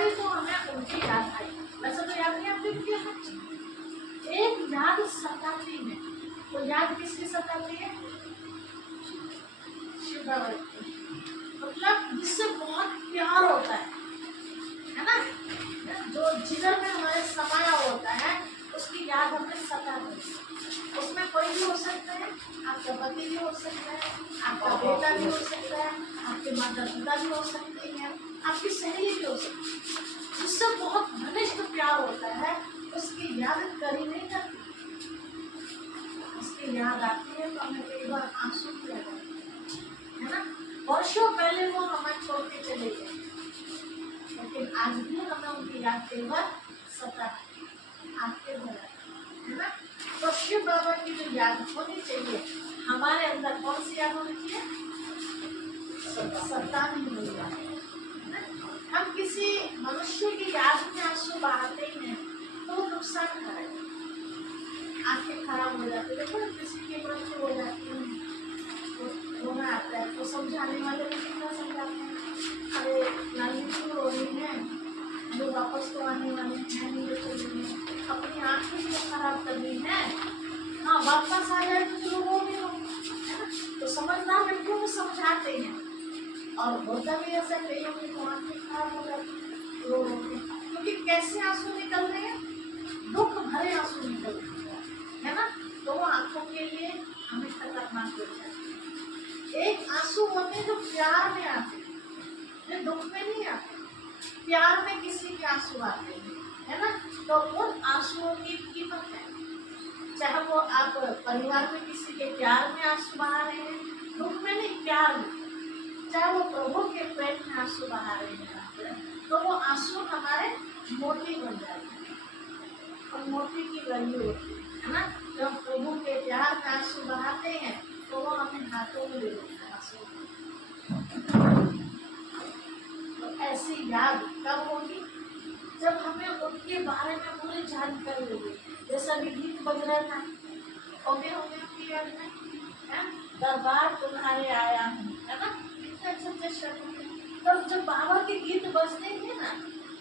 पढ़ी तो हमें उनकी याद आई, वैसे तो याद नहीं आती उनकी हमें। एक याद सताती है, तो याद किसकी सताती है? शिव बाबा की, मतलब जिससे बहुत प्यार होता है ना, जो जिधर में हमारे समाया होता है उसकी याद हमें सताती है। उसमें कोई भी हो सकता है, आपका पति भी हो सकता है, आपका बेटा भी हो सकता है, आपके माता पिता भी हो सकते हैं, आपकी सहेली भी हो सकती है। जिससे बहुत घनिष्ठ प्यार होता है उसकी याद करी नहीं करती, उसकी याद आती है तो हमें कई बार आंसू भी आ जाते है ना। वर्षों पहले वो हमें छोड़ के चले गए, लेकिन आज भी हमें उनकी याद कई बार सताती आपके घर है ना। तो शिव बाबा की जो याद होनी चाहिए हमारे अंदर, कौन सी याद होनी चाहिए? सताने वाली याद। हम किसी मनुष्य की याद में आंसू बहाते हैं तो वो नुकसान है, आंखें खराब हो जाती है। देखो किसी की मृत्यु हो जाती है तो रोना आता है, तो समझाने वाले भी कितना समझाते हैं, अरे नानी क्यों रो रही है, जो वापस तो आने वाले हैं नहीं, तो अपनी आंखें क्यों खराब कर रही है, हाँ वापस आ जाए तो चलो वो भी हो, है ना। तो समझदार व्यक्तियों को समझाते हैं, और होता भी ऐसा कई लोग तो आंखें खराब हो जाती रो रो के, क्योंकि कैसे आंसू निकल रहे हैं, दुख भरे आंसू निकल रहे हैं, है ना। तो वो आंखों के लिए हमें खतरनाक हो जाती है। एक आंसू होते हैं जो प्यार में आते हैं, जो दुख में नहीं आते, प्यार में किसी के आंसू आते हैं, है ना। तो उन आंसुओं की कीमत है, चाहे वो आप परिवार में किसी के प्यार में आंसू बहा रहे हैं, दुख में नहीं प्यार में, चाहे वो प्रभु के प्रेम में आंसू बहा रहे हैं, तो वो आंसू हमारे मोती बन जाते हैं, और मोती की वैल्यू होती है ना। जब प्रभु के प्यार में आंसू बहाते हैं तो वो हमें हाथों में ले लेते हैं आंसू। तो ऐसी याद कब होगी? जब हमें उनके बारे में पूरी जानकारी होगी। जैसा भी गीत बज रहा था, होंगे उनकी याद में, है दरबार तुम्हारे आया हूँ, है ना, कितने अच्छे शब्द। तो जब बाबा के गीत बजते हैं ना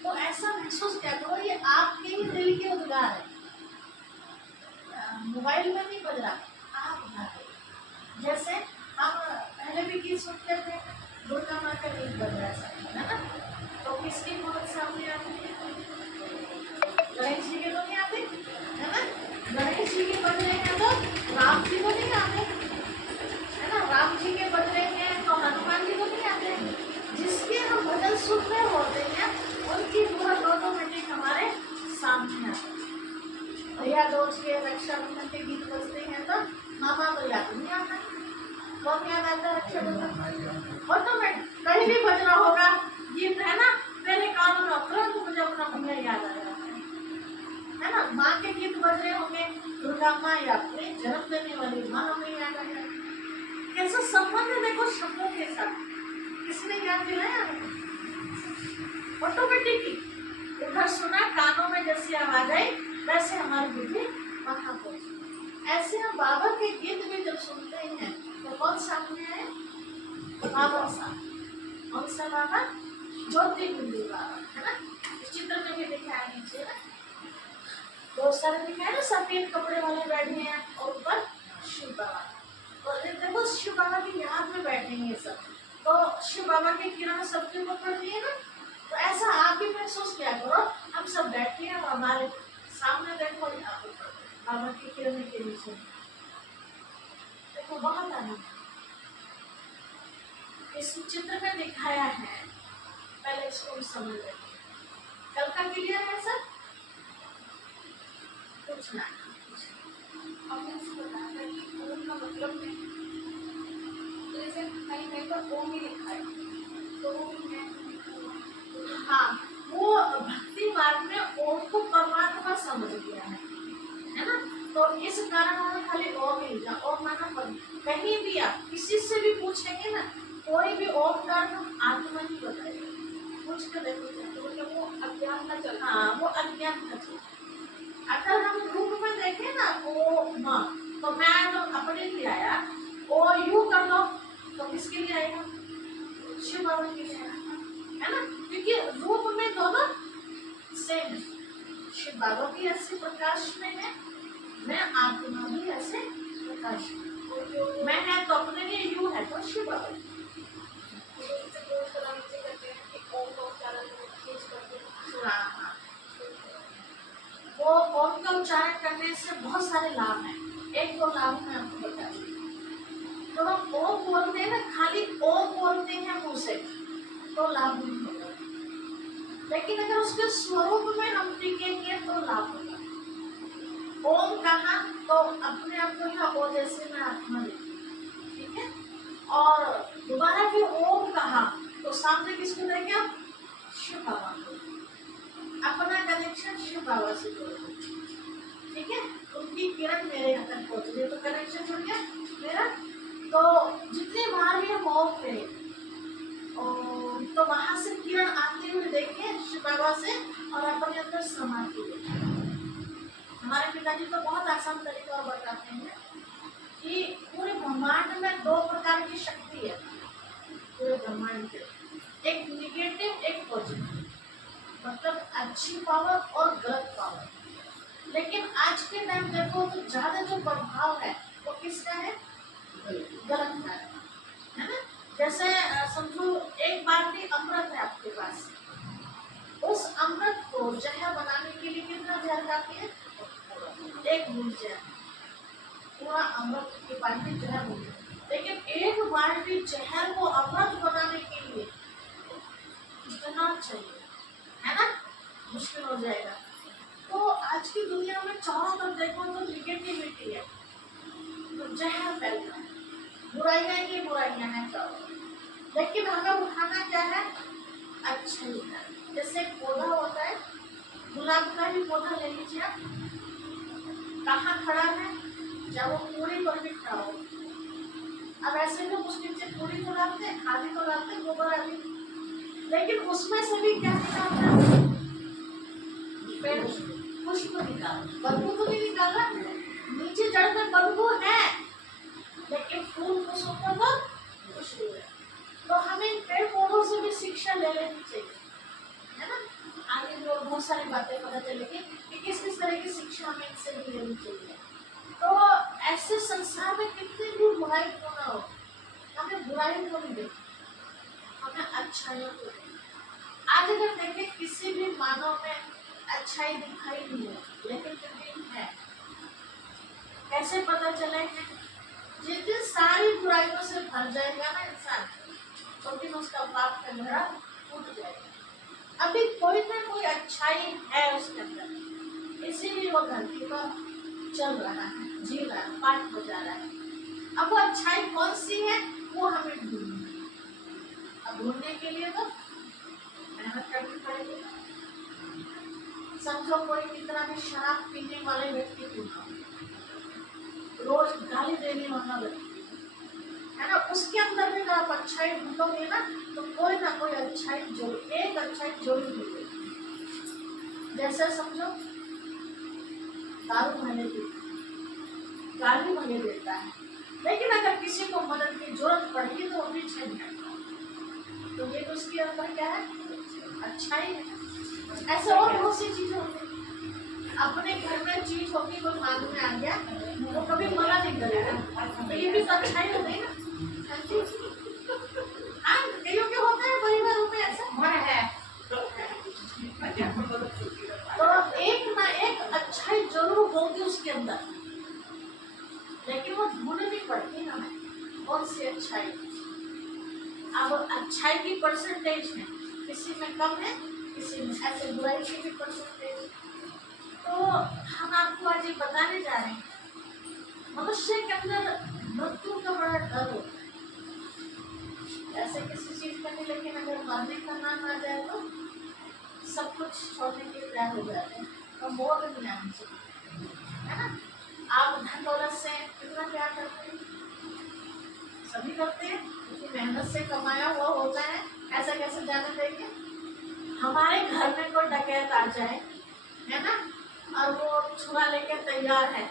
तो ऐसा महसूस क्या करो ये आपके ही दिल के उद्गार है, मोबाइल में नहीं बज रहा, आप गा रहे। जैसे हम पहले भी गीत सुनते थे, दुर्गा माँ का गीत बज रहा है ना, तो किसकी मूर्त सामने आती है? गणेश जी के तो नहीं आते, है ना। गणेश जी के बज रहे हैं तो राम जी को नहीं आते, है ना। राम जी के बज रहे हैं तो हनुमान जी को नहीं आते। जिसके हम भजन सुन रहे होते हैं उनकी मूर्त ऑटोमेटिक हमारे सामने आती है। भैया दोस्त के रक्षाबंधन के गीत बजते हैं तो मामा तो याद नहीं आता, कौन याद आता है रक्षाबंधन? ऑटोमेटिक कहीं भी बज रहा होगा गीत, है ना, मेरे कानों में तुरंत मुझे अपना भैया याद आ जाता है ना। माँ के गीत बज रहे होंगे, दुर्गा माँ या अपने जन्म देने वाली माँ हमें याद आ जाए। कैसा संबंध है देखो शब्दों के साथ, किसने याद दिलाया? ऑटोमेटिकली उधर सुना, कानों में जैसी आवाज आई वैसे हमारी बुद्धि वहां पहुंची। ऐसे हम बाबा के गीत भी जब सुनते हैं तो कौन सामने आए? बाबा साहब। कौन सा बाबा? ज्योति बिंदु बाबा, है ना। इस चित्र में भी दिखाया नीचे ना, बहुत सारे दिखाए ना, सफेद कपड़े वाले बैठे हैं और ऊपर शिव बाबा। तो देखो शिव बाबा की याद में बैठेंगे सब, तो शिव बाबा की किरण सबके ऊपर पड़ रही है ना। तो ऐसा आप भी महसूस किया करो, हम सब बैठे हैं और हमारे सामने देखो बाबा की किरण के नीचे देखो, बहुत आनंद इस चित्र में दिखाया है। पहले इसको हम समझ लेंगे। कल का क्लियर है सर? कुछ ना ओम का मतलब नहीं, तो जैसे कहीं पर ओम ही लिखा है तो हाँ, वो भक्ति मार्ग में ओम को परमात्मा समझ गया है ना। तो इस कारण खाली ओम ही लिखा, ओम माना परमात्मा। कहीं भी आप किसी से भी पूछेंगे ना, कोई भी ओम का आत्मा नहीं बताएगा, पूछ कर देखो, मतलब वो अज्ञान का चल। हाँ, वो अज्ञान का चल। अगर हम रूप में देखें ना ओ माँ, तो मैं तो अपने लिए आया, ओ यू कर दो तो किसके लिए आएगा? शिव बाबा के लिए आएगा, है ना। क्योंकि रूप में दोनों शिव बाबा भी ऐसे प्रकाश में है, मैं आत्मा भी ऐसे प्रकाश में। और जो मैं है तो अपने लिए, यू है तो शिव बाबा। इससे क्लोज कराने से कहते हैं कि ओम का उच्चारण तेज करके हाँ हाँ, वो ओम का उच्चारण करने से बहुत सारे लाभ हैं। एक दो लाभ मैं आपको बता दूँ। तो हम ओम बोलते हैं ना, खाली ओम बोलते हैं मुंह से तो लाभ नहीं होगा, लेकिन अगर उसके स्वरूप में हम टिकेंगे तो लाभ होगा। ओम कहा तो अपने आप को यहाँ ओ जैसे मैं आत्मा देखी, ठीक है। और दोबारा फिर ओम कहा तो सामने किसको देंगे आप? शिव बाबा को। अपना कनेक्शन शिव बाबा से जोड़ो, ठीक है। उनकी किरण मेरे यहाँ तक पहुँच गई तो कनेक्शन जुड़ गया मेरा। तो जितने बार भी हम ओम करें तो वहां से किरण आते हुए देखिए शिव बाबा से, और अपने अंदर समाधि देखिए। हमारे पिताजी तो बहुत आसान तरीका और बताते हैं कि पूरे ब्रह्मांड में दो प्रकार की शक्ति है। पूरे ब्रह्मांड के एक निगेटिव एक पॉजिटिव, मतलब अच्छी पावर और गलत पावर। लेकिन आज के टाइम देखो तो ज्यादा जो प्रभाव है वो किसका है? गलत का है ना। जैसे समझो एक बाल्टी अमृत है आपके पास, उस अमृत को जहर बनाने के लिए कितना जहर काफी है? एक बूंद जहर, पूरा अमृत की बाल्टी जहर बन गई। लेकिन एक बाल्टी जहर को अमृत बनाने के लिए कितना चाहिए, है ना? मुश्किल हो जाएगा। तो आज की दुनिया में चारों तरफ देखो तो निगेटिविटी है, तो जहर फैल रहा है, बुराइयां ही बुराइयां हैं चारों। लेकिन हमें उठाना क्या है? अच्छा ही है। जैसे पौधा होता है, गुलाब का ही पौधा ले लीजिए आप, कहाँ खड़ा है? जब वो पूरी पर भी खड़ा हो। अब ऐसे लोग उसके नीचे पूरी तो डालते हैं, खाली तो डालते हैं, गोबर आदि, लेकिन उसमें से भी क्या निकालता है? पेड़ पुष्प निकाल, बदबू तो नहीं निकाला, नीचे जड़ में बदबू है लेकिन फूल पुष्प का तो खुशबू है। तो हमें पेड़ पौधों से भी शिक्षा ले लेनी चाहिए, है ना। आगे जो बहुत सारी बातें पता चलेगी कि किस किस तरह की शिक्षा हमें इनसे भी लेनी चाहिए। तो ऐसे संसार में कितनी भी बुराई क्यों ना हो, हमें बुराई को नहीं देखी, हमें अच्छाइयों को देखी। आज अगर देखें किसी भी मानव में अच्छाई दिखाई नहीं है, लेकिन फिर भी है। कैसे पता चलेगा? जिस दिन सारी बुराइयों से भर जाएगा ना इंसान, तो दिन उसका पाप का घड़ा टूट जाएगा। अभी कोई ना कोई अच्छाई है उसके अंदर, इसीलिए वो धरती पर चल रहा है, जी रहा है, पाठ हो जा रहा है। अब वो अच्छाई कौन सी है वो हमें ढूंढनी है। अब ढूंढने के लिए तो मेहनत करनी पड़ेगी। समझो कोई कितना भी शराब पीने वाले व्यक्ति क्यों ना हो, रोज गाली देने वाला व्यक्ति है ना, उसके अंदर भी अगर आप अच्छाई ढूंढोगे ना तो कोई ना कोई अच्छाई जरूर, एक अच्छाई जरूर मिलेगी। जैसे समझो दारू भले पीता, गाली भले देता है, लेकिन अगर किसी को मदद की जरूरत पड़ेगी तो वो भी अच्छा नहीं करता, तो ये तो उसके अंदर क्या है? अच्छाई है। ऐसे और बहुत सी चीजें होती हैं। अपने घर में चीज होगी, कोई मांगने आ गया वो कभी मना नहीं करेगा, तो ये भी तो अच्छाई हो गई ना। हाँ, कईयों के होते हैं परिवारों में ऐसा मन है, तो एक ना एक अच्छाई जरूर होगी उसके अंदर, लेकिन वो ढूंढनी पड़ती है हमें कौन सी अच्छाई। अब अच्छाई की परसेंटेज है, किसी में कम है, किसी में ऐसे बुराई की भी परसेंटेज। तो हम आपको आज ये बताने जा रहे हैं, मनुष्य के अंदर मृत्यु का बड़ा डर होता है। ऐसे किसी चीज का नहीं, लेकिन अगर मरने का नाम आ जाए तो सब कुछ छोड़ने के तैयार हो जाते हैं, तो मोह नहीं आना चाहिए, है ना। आप धन दौलत से कितना प्यार करते हैं? सभी करते हैं, क्योंकि मेहनत से कमाया हुआ होता है। ऐसा कैसे जाने देंगे? हमारे घर में कोई डकैत आ जाए, है ना, और वो छुरा लेके तैयार है,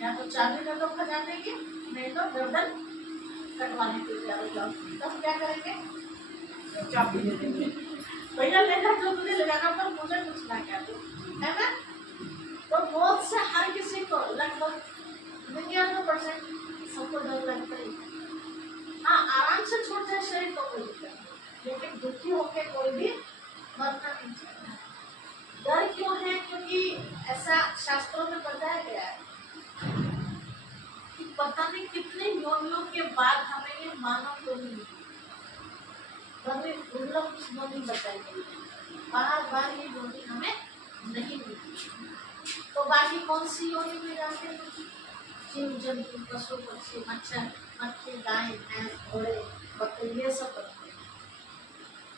या तो चाबी दे दो खजाने की, नहीं तो गर्दन कटवाने के तैयार हो जाओ, तब क्या करेंगे? चाबी दे देंगे, भैया लेकर जो तुझे ले जाना पर मुझे कुछ ना क्या दो, है ना? तो मौत से हर किसी को लगभग 99% सबको डर लगता ही है। हाँ, आराम से छूट जाए शरीर तो कोई दिक्कत नहीं, लेकिन दुखी होकर कोई भी मरना नहीं चाहता। डर क्यों है? क्योंकि ऐसा शास्त्रों में बताया गया है कि पता नहीं कितने योनियों के बाद हमें ये मानव योनि मिली, बड़ी दुर्लभ योनि बताई गई है, बार बार ये योनि हमें नहीं मिली। तो बाकी कौन सी योनि में जाते हैं? जीव जंतु, पशु पक्षी, मच्छर, मक्खी, गाय, भैंस, घोड़े, बकरी, ये सब बनते हैं।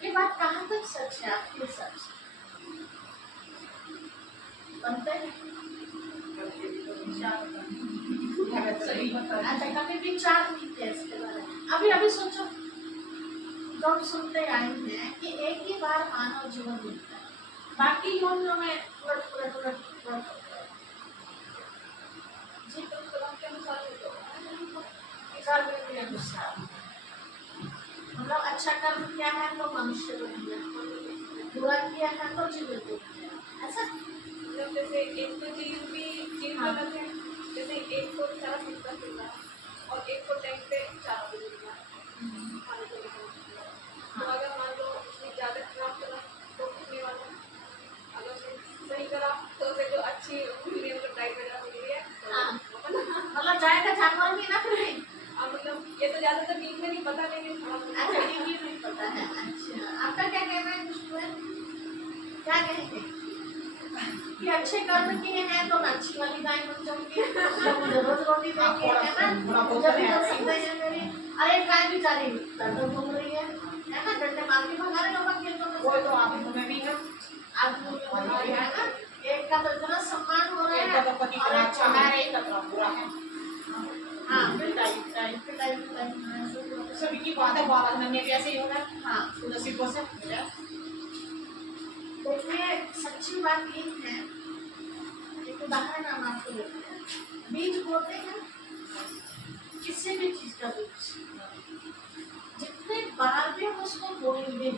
ये बात कहाँ तक सच है आपके हिसाब से? बनते हैं? अच्छा, कभी विचार नहीं किया इसके बारे में? अभी अभी सोचो, तो हम सुनते आए हैं कि एक ही बार मानव जीवन मिलता है, बाकी योनियों में उलट होता है। जी, तो कलम के अनुसार कर्म के अनुसार मतलब अच्छा कर्म किया है तो मनुष्य बन गया, बुरा किया है तो जीव बन गया। ऐसा मतलब जैसे एक तो जीव गलत है, जैसे एक को चारा मिलता है और एक को टाइम पे चारा भी मिलता है खाने को मिलता है। तो अगर मान लो उसने ज़्यादा खराब करा तो कितने वाला, अगर उसने सही करा तो उसे जो अच्छी मिली मतलब डाइट वगैरह मिल रही है मतलब जाएगा जानवर भी ना फिर? मतलब ये तो ज़्यादातर नींद में नहीं पता, लेकिन अच्छा, ये नहीं पता है। अच्छा, आपका क्या कहना है खुशबू? क्या कहेंगे कि अच्छे कर्म किए हैं तो अच्छी वाली गाय बन जाऊंगी, मुझे रोज रोटी देंगे, है ना? मुझे भी कर सकते हैं मेरी। अरे गाय बेचारी दर्द घूम रही है ना? डंडे मार के भगा रहे लोग खेतों में। वो तो आप में भी है, आदमी है ना? एक का तो इतना सम्मान हो रहा एक है, का तो पति इतना अच्छा है, एक का तो बुरा है। हाँ, पिटाई सभी की बात है, बाबा ने भी ऐसे ही होगा। हाँ, नसीबों से देखिए सच्ची बात ये है, एक उदाहरण हम आपको देते हैं। बीज बोते हैं, किसी भी चीज का बीज, जितने बार भी हम उसको बोएंगे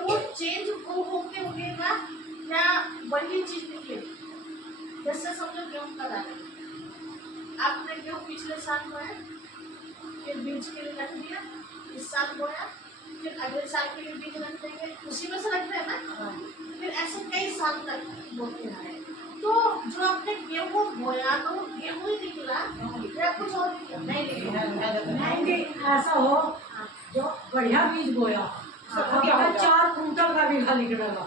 वो चेंज होके उगेगा या वही चीज निकलेगी। जैसे समझो गेहूं का दाना, आपने गेहूं पिछले साल बोया, फिर बीज के लिए रख दिया, इस साल बोया, फिर अगले साल के लिए बीज रख देंगे, उसी में से रखते हैं ना, फिर ऐसे कई साल तक बोते रहे। तो जो आपने गेहूं बोया तो वो गेहूं ही निकला या कुछ और निकला? नहीं, ऐसा हो जो बढ़िया बीज बोया आपका 4 कुंटल का बीघा निकलेगा,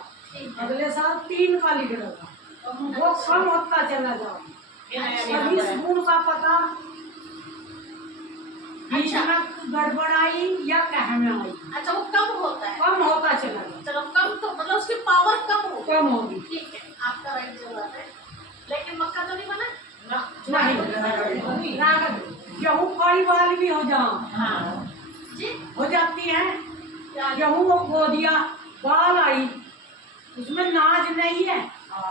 अगले साल 3 का निकलेगा, वो कम होता चला जाओ। अभी गुण का पता बीज में गड़बड़ आई या कह में आई। अच्छा, वो कम होता है, कम होता चला जाओ। चलो कम तो मतलब उसकी पावर कम होगी। कम होगी, ठीक है, आपका राइट जवाब है। लेकिन मक्का तो नहीं बना नहीं गेहूँ कई बार भी हो जाओ जी, हो जाती है। गेहूँ वो बो दिया, बाल आई, उसमें नाज नहीं है,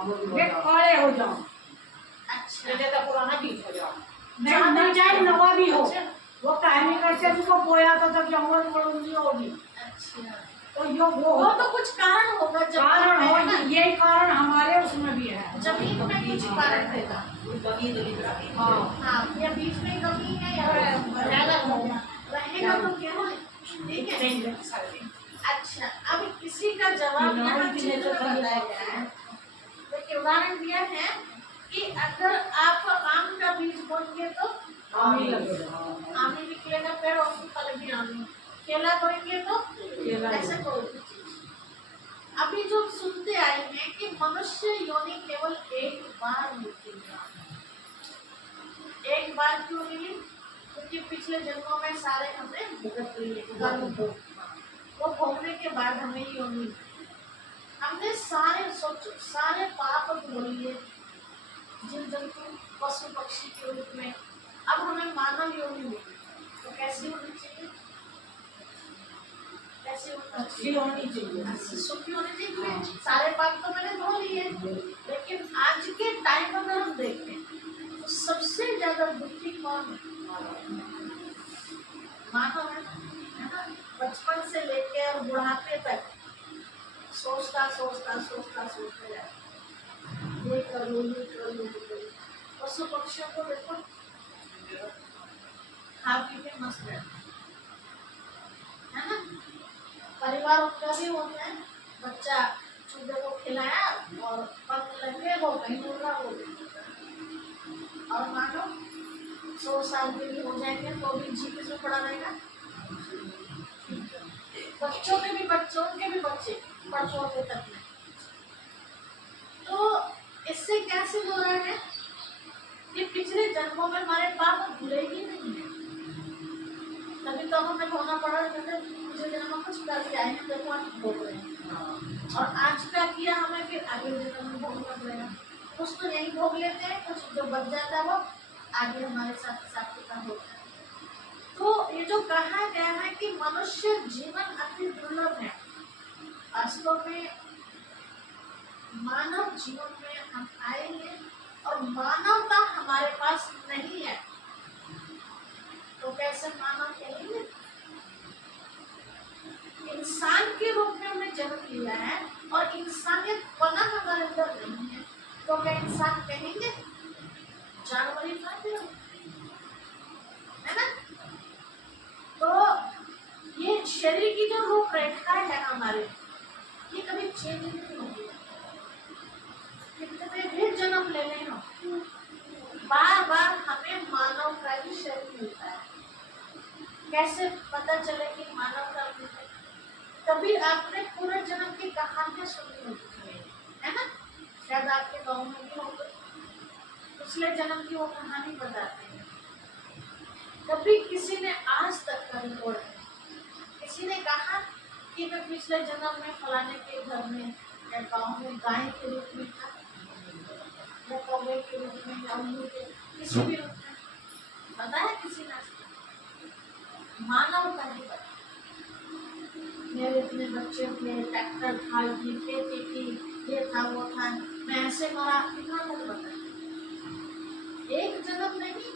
वे काले हो जाओ। अच्छा, तो पुराना बीज हो जाओ। नहीं चाहे नवा भी हो, वो केमिकल से उसको बोया था तब जंगल पड़ूंगी होगी। अच्छा, तो यो वो तो कुछ कारण होगा, कारण हो, ना यही कारण हमारे उसमें भी है। जमीन में कुछ कारण रहेगा। हाँ, हाँ, या बीच में कमी है या ज्यादा रहेगा तो क्या हो, ठीक है। अच्छा, अब किसी का जवाब यहाँ चित्र में बताया गया है। देखिए उदाहरण दिया है कि अगर आप आम का बीज बोएंगे तो आमी लगेगा, आमी निकलेगा पेड़ और उसमें फल भी आमी, केला बोएंगे तो ऐसे कोई भी चीज। अभी जो सुनते आए हैं कि मनुष्य योनि केवल एक बार मिलती है। एक बार क्यों मिली? क्योंकि पिछले जन्मों में सारे हमने भुगत लिए, वो भोगने के बाद हमें योनि मिली। हमने सारे सोचो सारे पाप धो लिए, जीव जंतु पशु पक्षी के रूप में, अब हमें मानव योनि मिली। तो कैसी होनी चाहिए? कैसी होनी चाहिए? सुखी होनी चाहिए। सारे पाप तो मैंने धो लिए, लेकिन आज के टाइम में अगर हम देखें तो सबसे ज्यादा दुखी कौन है? मानव है ना? बचपन से लेकर बुढ़ापे तक सोचता जाए ये कर लो, ये कर लो, ये कर लो। पशु पक्षियों को देखो, खा पी के मस्त रहते हैं, है ना। परिवार उनका भी होता है, बच्चा चूजे को खिलाया और पंख लगे, वो कहीं उड़ रहा, वो कहीं उड़ रहा। और मानो 100 साल के भी हो जाएंगे तो भी जी किस में पड़ा रहेगा। बच्चों के भी बच्चों के भी बच्चे पड़पोते तक में। तो इससे क्या सिद्ध हो रहा है कि पिछले जन्मों में हमारे पाप भूले ही नहीं है, तभी तो हमें होना पड़ा पिछले जन्म में कुछ कर दिया है, देखो हम भोग रहे हैं और आज क्या किया हमें, फिर आगे जन्म में भोगना पड़ेगा। कुछ तो यही भोग लेते हैं, कुछ जो बच जाता है वो आगे हमारे साथ हिसाब किताब होता है। तो ये जो कहा गया है कि मनुष्य जीवन अति दुर्लभ है, वास्तव में मानव जीवन में हम आएंगे और मानवता हमारे पास नहीं है तो कैसे मानव कहेंगे। इंसान के रूप में हमने जन्म लिया है और इंसानियत पना हमारे अंदर नहीं है तो क्या इंसान कहेंगे। जानवर ही खाते हो, है ना। तो ये शरीर की जो रूपरेखा है हमारे, ये कभी चेंज नहीं होगी, कितने भी जन्म ले लेना, बार बार हमें मानव का ही शरीर मिलता है। कैसे पता चले कि मानव का मिलता है? कभी आपने पूरे जन्म की कहानियां सुनी होगी, है ना। शायद आपके गांव में भी होगी, पिछले जन्म की वो कहानी बताते हैं। कभी किसी ने आज तक का रिकॉर्ड है, किसी ने कहा कि मैं पिछले जन्म में फलाने के घर में या गांव में गाय के रूप में था या कौवे के रूप में या उल्लू के किसी भी रूप में, पता है किसी ने? मानव का ही पता। मेरे इतने बच्चे थे, ट्रैक्टर था, ये खेती थी, ये था वो था, मैं ऐसे मरा, कितना तक पता है। एक जन्म नहीं,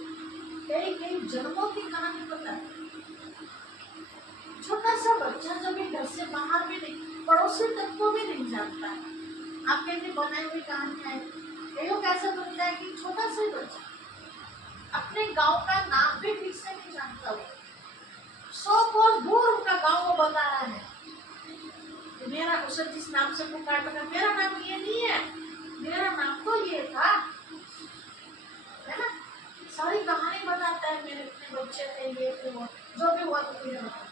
कई कई जन्मों की कहानी पता है। छोटा सा बच्चा जो भी घर से बाहर भी नहीं, पड़ोसी तक को भी नहीं जानता है। आप कहेंगे बनाई हुई कहानी है, कईयों कैसा बनता है कि छोटा सा बच्चा अपने गांव का नाम भी ठीक से नहीं जानता हो, 100 कोस दूर उनका गांव वो बता रहा है, मेरा उसे जिस नाम से पुकारता था, मेरा नाम ये नहीं है, मेरा नाम तो ये था, है ना। सारी कहानी बताता है, मेरे इतने बच्चे थे, ये थे, वो जो भी हुआ तो मुझे बता।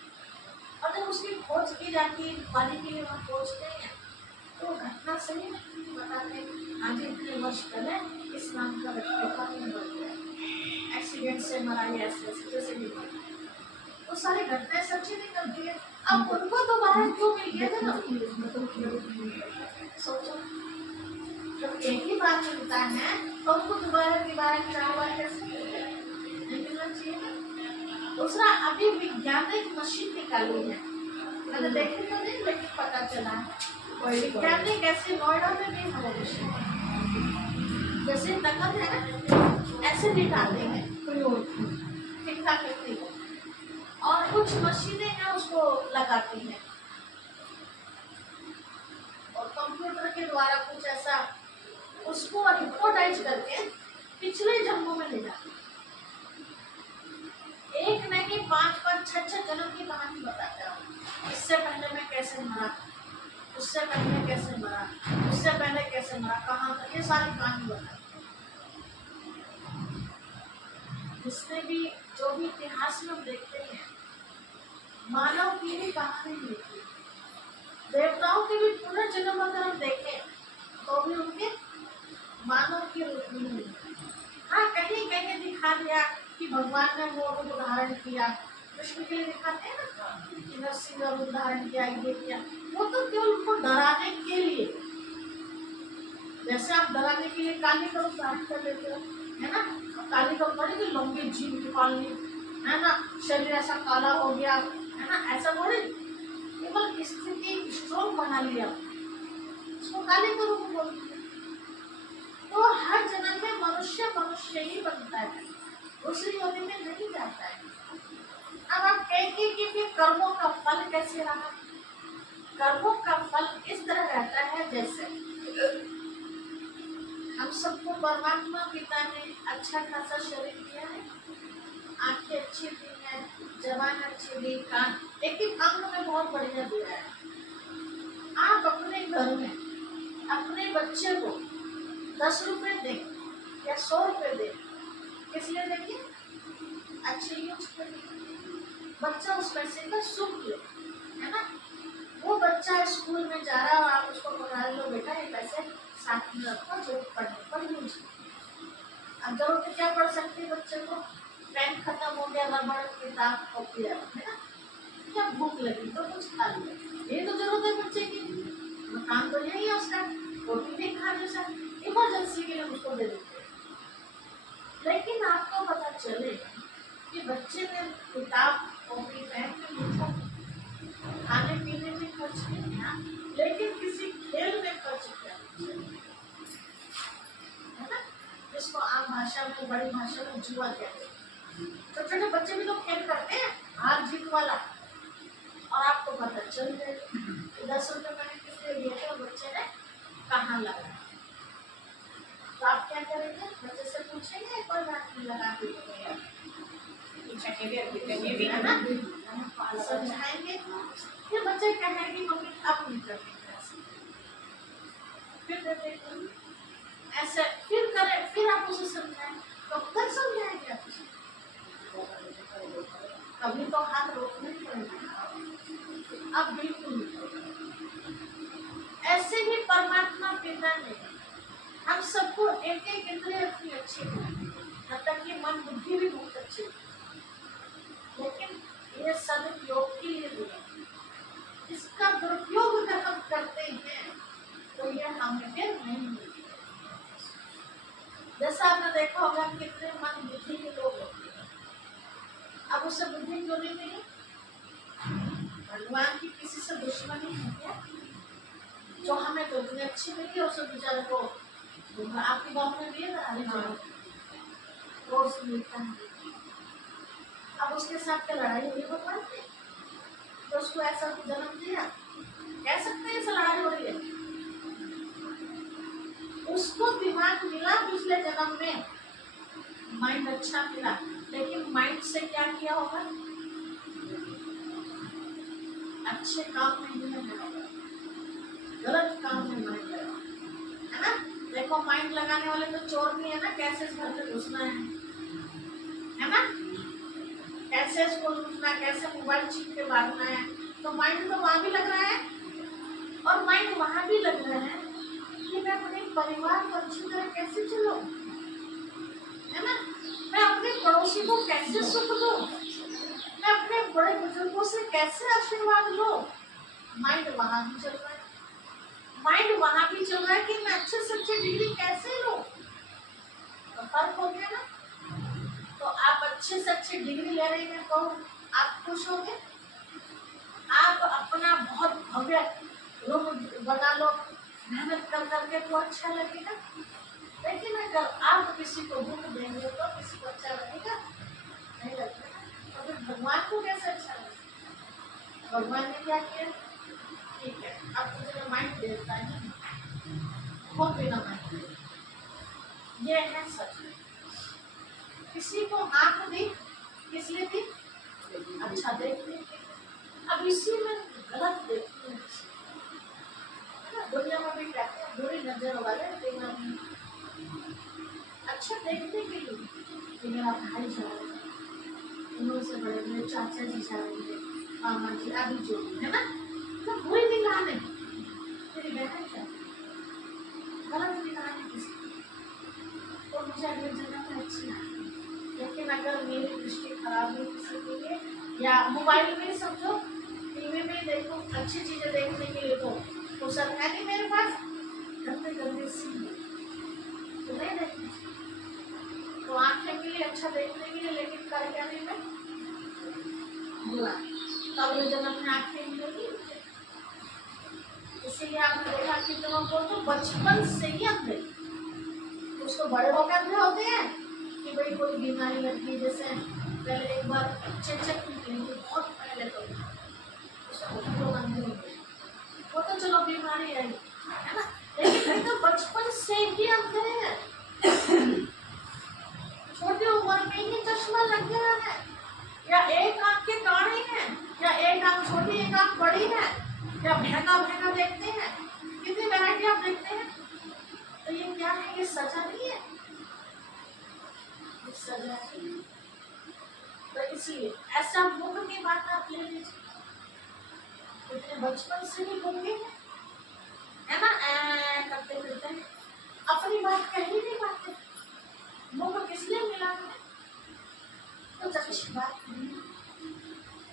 और जब उसकी खोज की जाती है, पानी के लिए वहाँ पहुँचते हैं तो घटना सही नहीं बताते। आज इतने वर्ष पहले इस नाम का व्यक्ति मर गया, एक्सीडेंट से मरा, या ऐसे जैसे भी मरा, वो सारी घटनाएं सच्ची नहीं करती है। अब उनको तो बाहर क्यों मिल गया था ना, सोचो। जब एक ही बार मिलता है तो उनको दोबारा 4 बार कैसे मिलना चाहिए। दूसरा, अभी वैज्ञानिक मशीन निकाली है, मैंने देखी तो नहीं लेकिन पता चला है वैज्ञानिक ऐसे नोएडा में भी है मशीन, जैसे नकल है ना ऐसे निकालते हैं ठीक ठाक व्यक्ति को, और कुछ मशीनें हैं उसको लगाती हैं और कंप्यूटर के द्वारा कुछ ऐसा उसको रिपोर्टाइज करके पिछले जन्मों में ले जाते हैं। एक नहीं 5-5, 6-6 जन्म की कहानी बताता हूँ। इससे पहले मैं कैसे मरा, उससे पहले कैसे मरा, उससे पहले कैसे मरा, कहाँ था, ये सारी कहानी बताती है। जिसने भी जो भी इतिहास में हम देखते हैं, मानव की भी कहानी लिखी, देवताओं के भी पुनर्जन्म अगर हम देखें तो भी उनके मानव के रूप में नहीं। हाँ, कहीं कहीं दिखा दिया कि भगवान ने वो रूप धारण किया, कृष्ण के लिए दिखाते हैं ना कि नरसिंह का रूप धारण किया, ये किया, वो तो केवल उनको डराने के लिए, जैसे आप डराने के लिए काली का रूप धारण कर लेते हो, है ना। काली का बड़ी लंबी जीभ निकालनी, है ना, शरीर ऐसा काला हो गया, है ना, ऐसा बोले केवल स्थिति स्ट्रॉन्ग बना लिया, उसको काली का रूप बोलते हैं। तो हर जन्म में मनुष्य मनुष्य ही बनता है, दूसरी योनि में नहीं जाता है। अब आप कहेंगे कि फिर कर्मों का फल कैसे रहा। कर्मों का फल इस तरह रहता है जैसे सबको परमात्मा पिता ने अच्छा खासा शरीर दिया है, आंखें अच्छी दी है, जबान अच्छी दी, कान एक एक अंग में बहुत बढ़िया दिया है। आप अपने घर में अपने बच्चे को 10 रुपए दें या 100 रुपए दें, किस लिए देंगे? अच्छे यूज करिए, बच्चा उस पैसे का सुख ले, है ना। वो बच्चा स्कूल में जा रहा है और आप उसको पकड़ा लो, बेटा ये पैसे साथ में रखो, जरूरत पड़ने पर यूज। अब जरूरत क्या पड़ सकती है बच्चे को? पेन खत्म हो गया, रबड़, किताब, कॉपी, है ना। क्या भूख लगी तो कुछ खा लिया, ये तो जरूरत है बच्चे की। काम तो यही है उसका, रोटी नहीं खा जैसा इमरजेंसी के लिए उसको दे देते हैं। लेकिन आपको पता चले कि बच्चे ने किताब, कॉपी, पेन में लिखा, खाने पीने में खर्च किया, लेकिन किसी खेल में खर्च किया, है ना। जिसको आम भाषा में, बड़ी भाषा में जुआ कहते हैं। छोटे छोटे बच्चे भी तो खेल करते हैं, हार जीत वाला, और आपको पता चल जाए कि 10 रुपये मैंने किस लिए दिए थे और बच्चे ने कहाँ लगाया। तो आप क्या करेंगे? बच्चे से पूछेंगे, कोई बात नहीं, लगा के देंगे, है ना, समझाएंगे। फिर बच्चे कहेंगे मम्मी अब नहीं करते ऐसे, फिर देखेंगे ऐसे, फिर करें, फिर आप उसे समझाएं। कब तक समझाएंगे आप उसे? कभी तो हाथ रोकना ही पड़ेगा, अब बिल्कुल नहीं। ऐसे ही परमात्मा पिता ने हम सबको एक एक इंद्रिय अपनी अच्छी बनाई, जब तक ये मन बुद्धि भी बहुत अच्छी, लेकिन ये सदुपयोग के लिए दिया। इसका दुरुपयोग अगर हम करते हैं तो ये हमें फिर नहीं मिलती। जैसा आपने देखा होगा कितने मन बुद्धि के लोग होते हैं, अब उसे बुद्धि क्यों नहीं मिली? भगवान की किसी से दुश्मनी है क्या? जो हमें तो इतनी अच्छी मिली और उसे बेचारे को आपके गाँव में भी है ना, रोज मिलता है। अब उसके साथ क्या लड़ाई हुई भगवान की? तो उसको ऐसा जन्म दिया, कह सकते हैं ऐसा लड़ाई हो रही है? उसको दिमाग मिला पिछले जन्म में, माइंड अच्छा मिला, लेकिन माइंड से क्या किया होगा? अच्छे काम में नहीं लगा, गलत काम में माइंड लगा, है ना। देखो माइंड लगाने वाले तो चोर नहीं है ना, कैसे इस घर में घुसना है ना, कैसे इसको लूटना, कैसे मोबाइल छीन के भागना है। तो माइंड तो वहाँ भी लग रहा है, और माइंड वहाँ भी लग रहा है कि मैं अपने परिवार को अच्छी तरह कैसे चलूं, है ना, मैं अपने पड़ोसी को कैसे सुख दूं, मैं अपने बड़े बुजुर्गों से कैसे आशीर्वाद लूं। माइंड वहाँ भी चल रहा है, माइंड वहाँ भी चल रहा है कि मैं अच्छे से अच्छी डिग्री कैसे लूं। तो फर्क हो गया ना। तो आप अच्छे से अच्छी डिग्री ले रहे हैं तो आप खुश होंगे, आप अपना बहुत भव्य रूम बना लो मेहनत कर करके तो अच्छा लगेगा। लेकिन अगर आप किसी को दुख देंगे तो किसी को अच्छा लगेगा नहीं लगेगा। तो फिर भगवान को कैसे अच्छा लगेगा? भगवान ने क्या किया? ठीक है, अब तुझे माइंड देता है, बहुत बिना माइंड, ये है सच। किसी को आंख दी, किस लिए दी? अच्छा देखने के। अब इसी में गलत देखते हैं, दुनिया में भी कहते हैं बुरी नजर वाले देखना नहीं, अच्छा देखने के लिए कि मेरा भाई जा रहा है, उनसे बड़े मेरे चाचा जी जा रहे हैं, मामा जी, अभी जो है ना, तो बुरी दिखाने तेरी बहन क्या गलत दिखाने किसी तो मुझे अगले जन्म में अच्छी लगती। लेकिन अगर मेरी दृष्टि खराब है किसी के लिए, या मोबाइल में समझो, टीवी में देखो, अच्छी चीजें देखने के लिए तो फुर्सत है नहीं मेरे पास, गंदे गंदे सीन तो नहीं देखने, तो आंखें मिली अच्छा देखने के लिए, लेकिन कर क्या नहीं मैं बुरा, तो अगले जन्म में आंखें मिलेगी। इसीलिए आपने देखा कि तो बचपन से ही अंधे, उसको बड़े होकर अंधे होते हैं कि भाई कोई बीमारी लग गई, जैसे पहले एक बार चेचक निकली थी बहुत पहले, तो उसको लोग अंधे हो गए, वो तो चलो बीमारी आई, है ना, लेकिन ये तो बचपन से ही अंधे हैं, छोटी उम्र में ही चश्मा लग गया है, या एक आंख के काणे हैं, या एक आंख छोटी एक आंख बड़ी है, या महंगा महंगा देखते हैं, कितनी वैरायटी आप देखते हैं। तो ये क्या है, ये सजा नहीं है, ये सजा है। तो इसलिए ऐसा मुख की बात आप ले लीजिए, इतने बचपन से ही गूंगे हैं, है ना, करते फिरते हैं, अपनी बात कह ही नहीं पाते, मुख किस लिए मिला है, कुछ अच्छी बात नहीं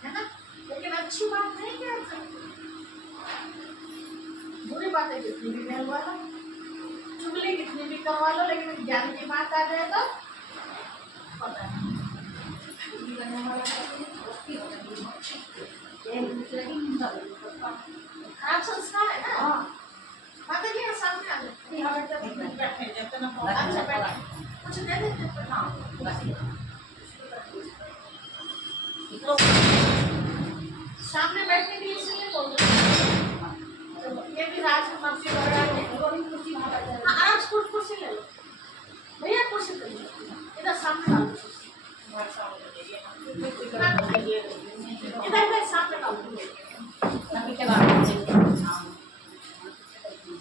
है ना, लेकिन अच्छी बात नहीं कह सकते, बुरी बातें कितनी भी कहलवा लो, चुगली कितनी भी करवा लो, लेकिन ज्ञान की बात आ जाए तो पता नहीं खराब संस्कार है ना। माता जी सामने आ जाए, बैठे जब तक ना अच्छा बैठे, कुछ दे देते सामने बैठने के लिए इसलिए बोल रहे हैं। ये भी राज मर्जी बढ़ रहा है, आज कुर्सी ले लो भैया, कुर्सी ले लो, इधर सामने डाल दो, इधर सामने डाल दो।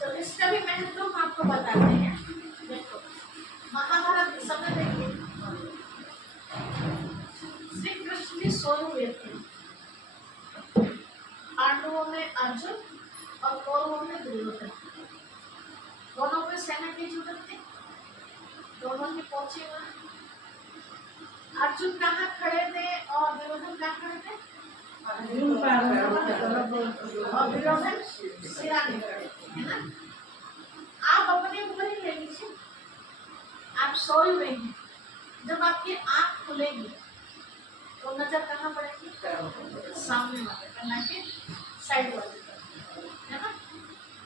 तो इसका भी महत्व हम आपको बताते हैं। देखो महाभारत समय देखिए, श्री कृष्ण भी सोए हुए थे, पांडवों में अर्जुन और कौरवों में दुर्योधन, दोनों पे सेना की जरूरत थी, दोनों ही पहुंचे वहां। अर्जुन कहाँ खड़े थे और दुर्योधन कहाँ खड़े थे, और दुर्योधन सिराने खड़े थे, है ना। आप अपनी उम्र ही ले लीजिए, आप सोए हुए हैं, जब आपकी आंख खुलेगी तो नजर कहाँ पड़ेगी, सामने वाले कन्ना के साइड वाले पर, है ना।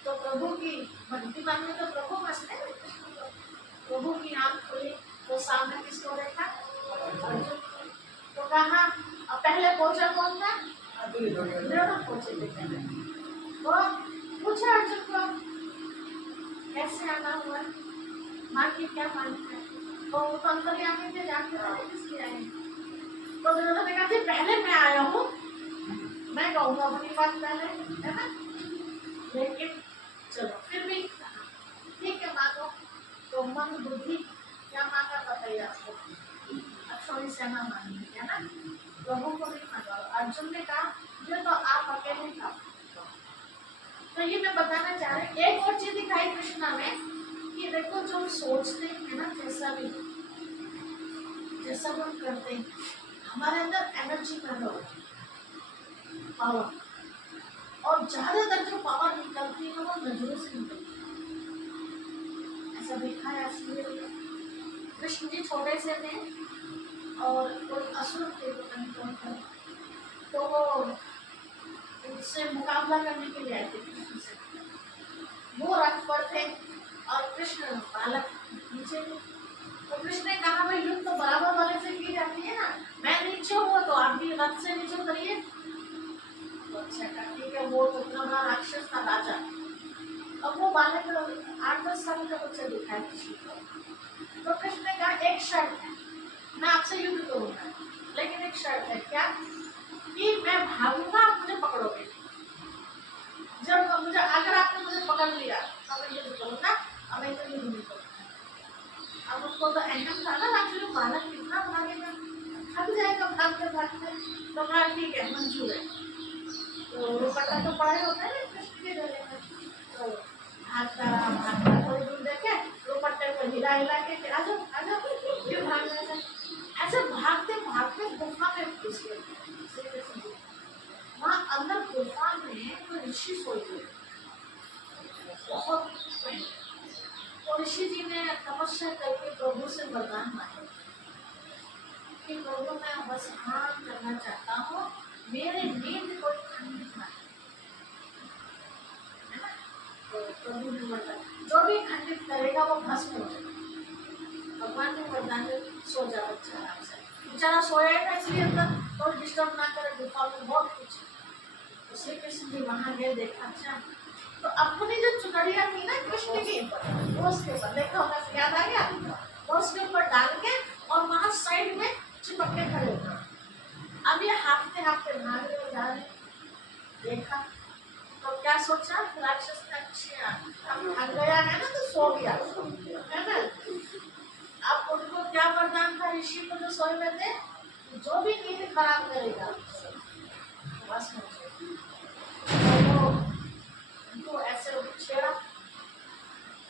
तो प्रभु की भक्ति मानने तो प्रभु हंसते हैं, प्रभु की आंख खुली तो सामने किसको देखा, अर्जुन। तो कहा पहले पहुंचा कौन था, दुर्योधन पहुंचे थे। तो पूछा अर्जुन को कैसे आना हुआ, माँ की क्या मानता है, तो वो तो अंतर्यामी थे, जानते थे किसके आए। तो दुर्योधन ने कहा कि पहले मैं आया हूँ, मैं कहूँगा अपनी बात पहले, है ना, लेकिन चलो फिर भी ठीक है मानो, तो मन बुद्धि क्या मांगा पता ही आपको, थोड़ी सेना मानी, है ना, प्रभु को नहीं मांगा। अर्जुन ने कहा जो तो आप अकेले था। तो ये मैं बताना चाह रही, एक और चीज दिखाई कृष्णा में कि देखो जो हम सोचते हैं ना, जैसा भी हम करते हैं, हमारे अंदर एनर्जी पैदा होती है, पावर, और ज्यादातर जो पावर निकलती है वो नजरों से निकलती है। ऐसा देखा है असली, कृष्ण जी छोटे से थे और कोई असुर थे, पता नहीं कौन था, तो वो उससे मुकाबला करने के लिए आए थे कृष्ण से। वो रथ पर थे और कृष्ण बालक नीचे थे। तो कृष्ण ने कहा भाई युद्ध तो बराबर वाले से की जाती है ना, मैं नीचे हूँ तो आप भी रथ से नीचे उतरिए। तो अच्छा ठीक है, वो तो इतना बड़ा राक्षस था, राजा। अब वो बालक 8-10 साल का बच्चा दिखा है कृष्ण को। तो कृष्ण ने कहा एक शर्त है, मैं आपसे युद्ध करूंगा, लेकिन एक शर्त है, क्या, कि मैं भागूंगा आप मुझे पकड़ोगे, जब मुझे अगर आपने मुझे पकड़ लिया तो मैं युद्ध करूंगा, अब मैं तो युद्ध नहीं करूंगा। अब उसको तो अहम था ना, राक्षस बालक कितना भागेगा, थक जाएगा भागते भागते। तो कहा ठीक है मंजूर है। तो दुपट्टा तो पड़े होते हैं कृष्ण के गले में, तो भागता थोड़ी दूर देखे दुपट्टे को हिला हिला के आ जाओ फिर भाग जाता। ऐसे भागते भागते गुफा में घुस गए। वहाँ अंदर गुफा में तो ऋषि सोए थे बहुत, तो ऋषि जी ने तपस्या करके प्रभु से वरदान मांगे कि प्रभु मैं बस ध्यान करना चाहता हूँ, मेरे नींद को खंडित ना, है ना। तो प्रभु ने वरदान, जो भी खंडित करेगा वो भस्म हो जाएगा। भगवान ने वरदान दे, सो जा बच्चा आराम से। बेचारा सोएगा इसलिए अंदर कोई डिस्टर्ब ना करे, गुफा में बहुत कुछ। तो श्री कृष्ण जी वहाँ गए, देखा अच्छा तो अपनी जो छड़िया थी ना कृष्ण की, वो उसके ऊपर देखा होगा, याद आ गया, वो उसके ऊपर डाल के और वहां साइड में चिपक के खड़े होना। अब ये हाफते हाफते भाग रहे जा रहे, देखा तो क्या सोचा राक्षस ने, अच्छा अब थक गया है ना तो सो गया है ना। अब उनको क्या वरदान था ऋषि को जो सोए में थे, जो भी नींद खराब करेगा बस में तो उनको ऐसे छेड़ा,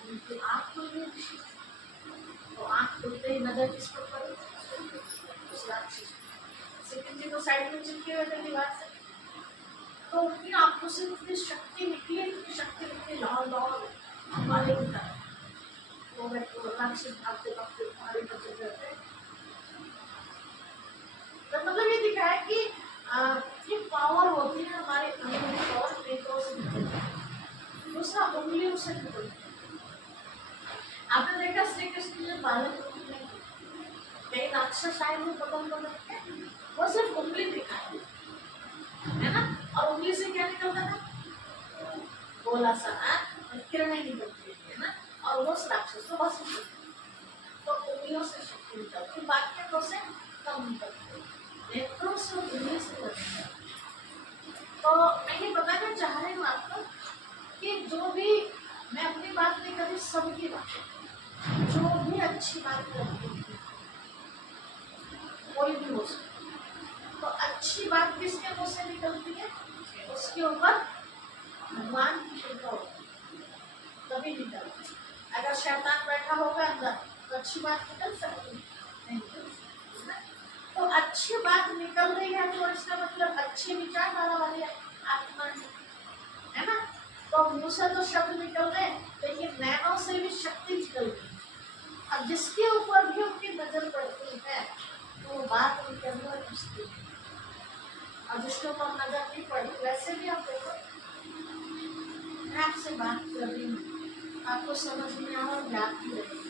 उनकी आँख खुल गई ऋषि, तो आँख खुलते ही नजर किस पर पड़ी, उस राक्षस सिकंद जी को साइड में चिपके हुए थे दीवार से, तो उनकी आंखों से इतनी शक्ति निकली लाल लाल हमारे की तरह, वो राक्षस भागते भागते हमारे पर चल रहे थे। तो मतलब ये दिखाया कि ये पावर होती है हमारे अंदर और नेत्रों से निकलती है, दूसरा उंगलियों से निकलती है। आपने देखा श्री कृष्ण ने बालक रूप में कई राक्षस आए हुए पतंग बनाते, वो सिर्फ उंगली दिखाई है ना, और उंगली से क्या निकलता था, गोला सा किरणें निकलती है ना, और वो राक्षस तो बस तो उंगलियों से शक्ति निकलती है, बाकी हाथों से कम निकलती है, नेत्रों से उंगली से बनती है। तो मैं ये बताना चाह रही हूँ आपको कि जो भी, मैं अपनी बात नहीं कर रही, सबकी बात, जो भी अच्छी बात करती है कोई भी हो सकती, तो अच्छी बात किसके मुंह से निकलती है, उसके ऊपर भगवान की कृपा होती है, तभी निकलती है। अगर शैतान बैठा होगा अंदर तो अच्छी बात निकल सकती नहीं, तो अच्छी बात निकल रही है तो इसका मतलब अच्छे विचारधारा वाली आत्मा है ना। तो मुंह से तो शब्द निकल रहे, लेकिन नैनों से भी शक्ति निकल रही, अब जिसके ऊपर भी उनकी नजर पड़ती है तो वो बात उनके अंदर घुसती है, और जिसके ऊपर नजर नहीं पड़ती, वैसे भी आप देखो, मैं आपसे बात कर रही हूँ, आपको समझ में आ और याद भी रहे,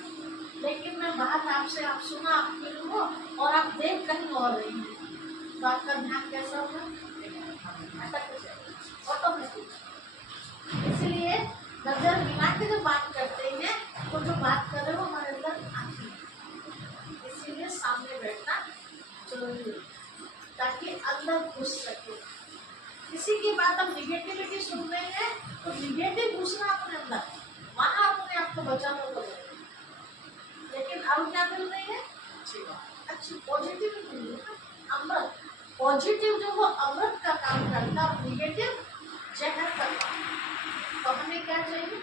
लेकिन मैं बात आपसे, आप सुना, आप फील हो और आप देख कहीं और रही हैं, तो आपका ध्यान कैसा होगा, ऑटोमेटिक। इसलिए नजर मिला के जो बात करते हैं, तो जो बात कर रहे हो हमारे अंदर आती है, इसीलिए सामने बैठना जरूरी है ताकि अंदर घुस सके। किसी की बात हम निगेटिविटी सुन रहे हैं तो निगेटिव घुसना अपने अंदर, वहां अपने आप को बचाना पड़ेगा, लेकिन अब क्या मिल रही है, अच्छी पॉजिटिव मिल रही है, अमृत पॉजिटिव जो वो अमृत का काम करता है, निगेटिव जहर का काम। तो हमें क्या चाहिए,